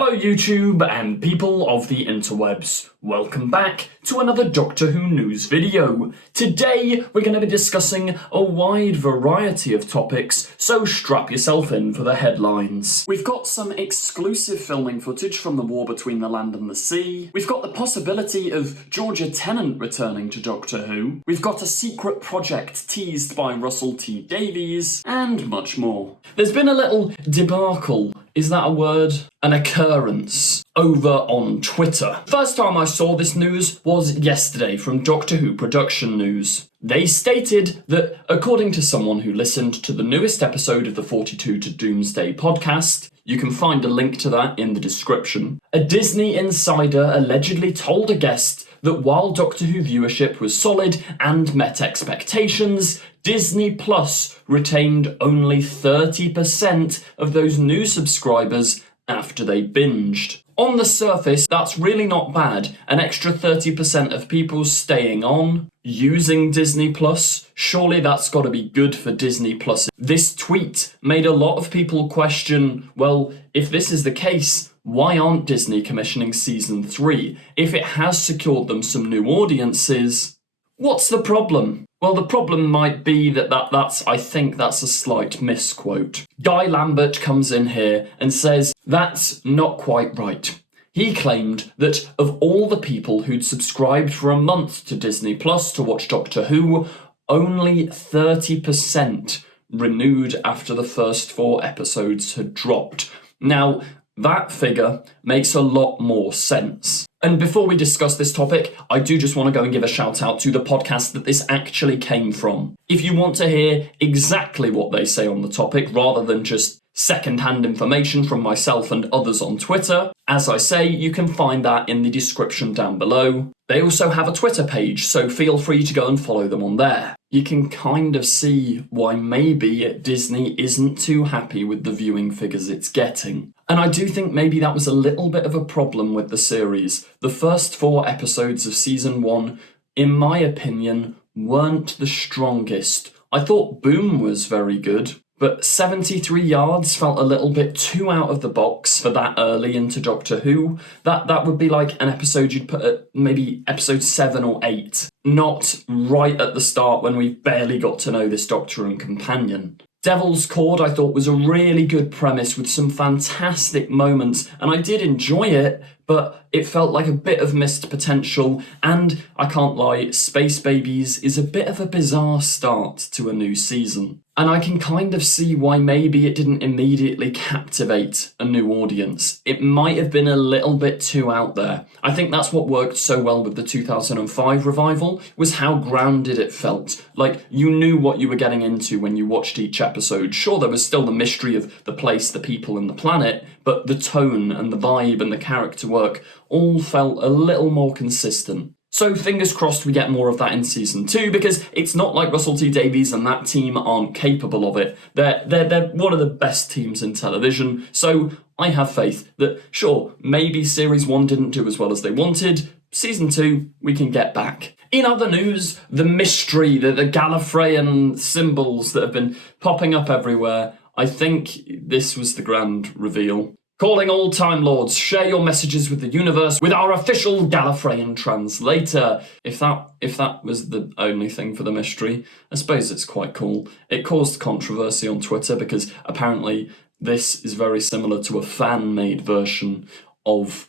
Hello YouTube and people of the interwebs. Welcome back to another Doctor Who news video. Today we're going to be discussing a wide variety of topics, so strap yourself in for the headlines. We've got some exclusive filming footage from the war between the land and the sea. We've got the possibility of Georgia Tennant returning to Doctor Who. We've got a secret project teased by Russell T Davies, and much more. There's been a little debacle, is that a word? An occurrence over on Twitter. First time I saw this news was yesterday from Doctor Who Production News. They stated that, according to someone who listened to the newest episode of the 42 to Doomsday podcast, you can find a link to that in the description, a Disney insider allegedly told a guest that while Doctor Who viewership was solid and met expectations, Disney Plus retained only 30% of those new subscribers after they binged. On the surface, that's really not bad. An extra 30% of people staying on, using Disney Plus. Surely that's got to be good for Disney Plus. This tweet made a lot of people question, well, if this is the case, why aren't Disney commissioning season 3? If it has secured them some new audiences, what's the problem? Well, the problem might be I think that's a slight misquote. Guy Lambert comes in here and says that's not quite right. He claimed that of all the people who'd subscribed for a month to Disney Plus to watch Doctor Who, only 30% renewed after the first 4 episodes had dropped. Now, that figure makes a lot more sense. And before we discuss this topic, I do just want to go and give a shout out to the podcast that this actually came from. If you want to hear exactly what they say on the topic, rather than just second-hand information from myself and others on Twitter, as I say, you can find that in the description down below. They also have a Twitter page, so feel free to go and follow them on there. You can kind of see why maybe Disney isn't too happy with the viewing figures it's getting. And I do think maybe that was a little bit of a problem with the series. The first 4 episodes of season 1, in my opinion, weren't the strongest. I thought Boom was very good, but 73 Yards felt a little bit too out of the box for that early into Doctor Who. That would be like an episode you'd put at maybe episode 7 or 8, not right at the start when we've barely got to know this Doctor and companion. Devil's Cord I thought was a really good premise with some fantastic moments, and I did enjoy it, but it felt like a bit of missed potential, and I can't lie, Space Babies is a bit of a bizarre start to a new season. And I can kind of see why maybe it didn't immediately captivate a new audience. It might have been a little bit too out there. I think that's what worked so well with the 2005 revival, was how grounded it felt. Like, you knew what you were getting into when you watched each episode. Sure, there was still the mystery of the place, the people, and the planet, but the tone and the vibe and the character work all felt a little more consistent. So fingers crossed we get more of that in season 2, because it's not like Russell T Davies and that team aren't capable of it. They're one of the best teams in television, so I have faith that, sure, maybe series 1 didn't do as well as they wanted, season 2 we can get back. In other news, the mystery, the Galif Fran symbols that have been popping up everywhere, I think this was the grand reveal. Calling all Time Lords, share your messages with the universe with our official Galif Fran translator. If that was the only thing for the mystery, I suppose it's quite cool. It caused controversy on Twitter because apparently this is very similar to a fan-made version of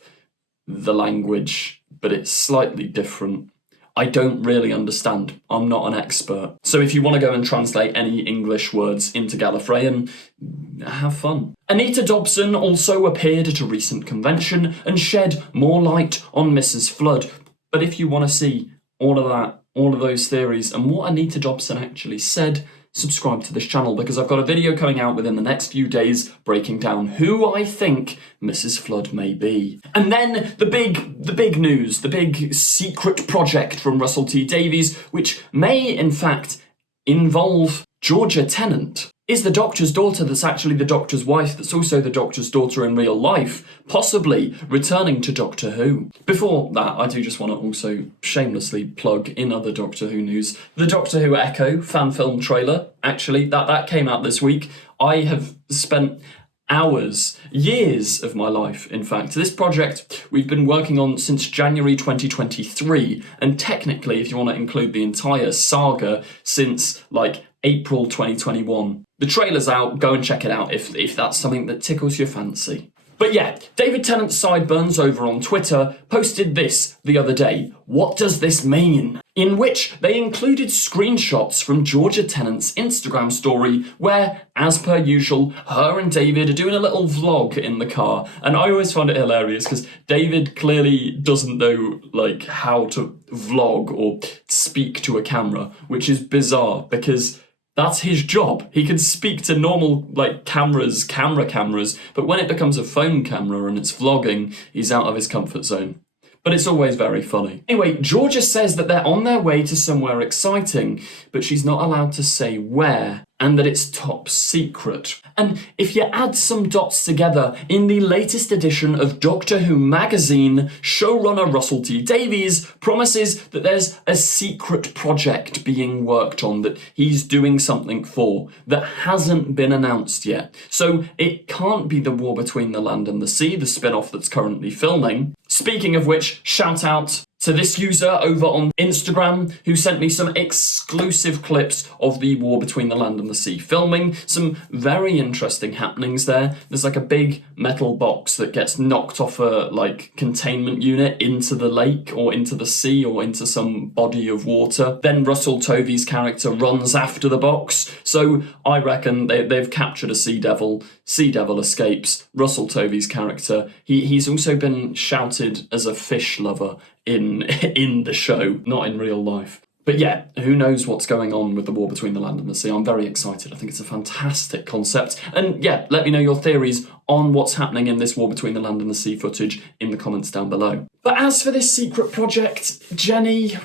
the language, but it's slightly different. I don't really understand. I'm not an expert. So if you want to go and translate any English words into Galif Fran, have fun. Anita Dobson also appeared at a recent convention and shed more light on Mrs. Flood. But if you want to see all of that, all of those theories, and what Anita Dobson actually said, subscribe to this channel, because I've got a video coming out within the next few days breaking down who I think Mrs. Flood may be. And then the big news, the big secret project from Russell T Davies, which may in fact involve Georgia Tennant. Is the Doctor's daughter that's actually the Doctor's wife that's also the Doctor's daughter in real life, possibly returning to Doctor Who. Before that, I do just want to also shamelessly plug in other Doctor Who news. The Doctor Who Echo fan film trailer, actually, that came out this week. I have spent hours, years of my life, in fact. This project we've been working on since January 2023, and technically, if you want to include the entire saga, since like April 2021. The trailer's out, go and check it out if that's something that tickles your fancy. But yeah, David Tennant's Sideburns over on Twitter posted this the other day. What does this mean? In which they included screenshots from Georgia Tennant's Instagram story where, as per usual, her and David are doing a little vlog in the car. And I always find it hilarious because David clearly doesn't know like how to vlog or speak to a camera, which is bizarre because that's his job. He can speak to normal, like, camera cameras, but when it becomes a phone camera and it's vlogging, he's out of his comfort zone. But it's always very funny. Anyway, Georgia says that they're on their way to somewhere exciting, but she's not allowed to say where, and that it's top secret. And if you add some dots together, in the latest edition of Doctor Who magazine, showrunner Russell T Davies promises that there's a secret project being worked on that he's doing something for that hasn't been announced yet. So it can't be The War Between the Land and the Sea, the spin-off that's currently filming. Speaking of which, shout out to this user over on Instagram who sent me some exclusive clips of the War Between the Land and the Sea filming. Some very interesting happenings there. There's like a big metal box that gets knocked off a like containment unit into the lake or into the sea or into some body of water. Then Russell Tovey's character runs after the box. So I reckon they've captured a sea devil. Sea devil escapes. Russell Tovey's character, he's also been shouted as a fish lover in the show, not in real life. But yeah, who knows what's going on with the War Between the Land and the Sea. I'm very excited. I think it's a fantastic concept. And yeah, let me know your theories on what's happening in this War Between the Land and the Sea footage in the comments down below. But as for this secret project,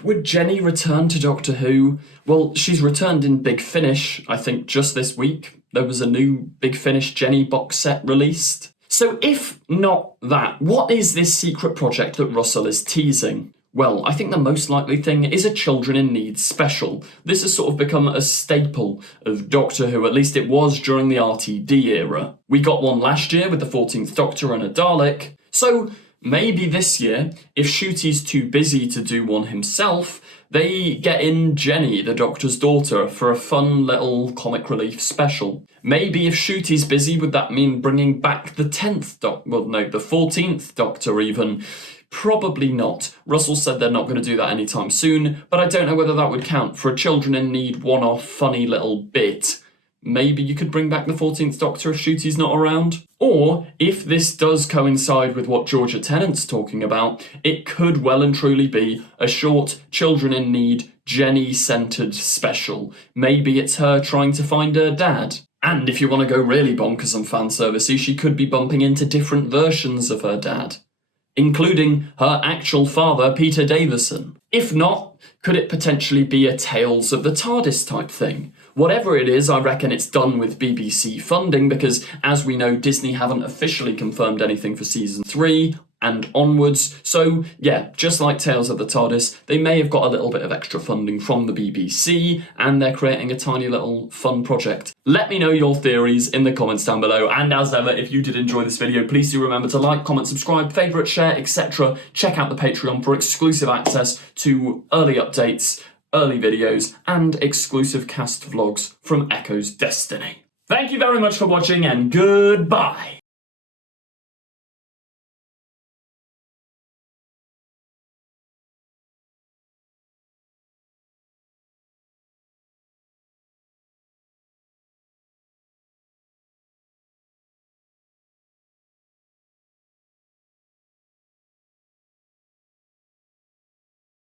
would Jenny return to Doctor Who? Well, she's returned in Big Finish, I think just this week. There was a new Big Finish Jenny box set released. So if not that, what is this secret project that Russell is teasing? Well, I think the most likely thing is a Children in Need special. This has sort of become a staple of Doctor Who, at least it was during the RTD era. We got one last year with the 14th Doctor and a Dalek, so maybe this year, if Ncuti's too busy to do one himself, they get in Jenny, the Doctor's daughter, for a fun little comic relief special. Maybe if Ncuti's busy, would that mean bringing back the 14th Doctor even? Probably not. Russell said they're not going to do that anytime soon, but I don't know whether that would count for a Children in Need one-off funny little bit. Maybe you could bring back the 14th Doctor if Ncuti's not around. Or, if this does coincide with what Georgia Tennant's talking about, it could well and truly be a short Children in Need, Jenny-centred special. Maybe it's her trying to find her dad. And if you want to go really bonkers and fanservice-y, she could be bumping into different versions of her dad, including her actual father, Peter Davison. If not, could it potentially be a Tales of the TARDIS type thing? Whatever it is, I reckon it's done with BBC funding because, as we know, Disney haven't officially confirmed anything for season 3 and onwards. So yeah, just like Tales of the TARDIS, they may have got a little bit of extra funding from the BBC and they're creating a tiny little fun project. Let me know your theories in the comments down below, and as ever, if you did enjoy this video, please do remember to like, comment, subscribe, favourite, share, etc. Check out the Patreon for exclusive access to early updates, early videos, and exclusive cast vlogs from Echo's Destiny. Thank you very much for watching, and goodbye!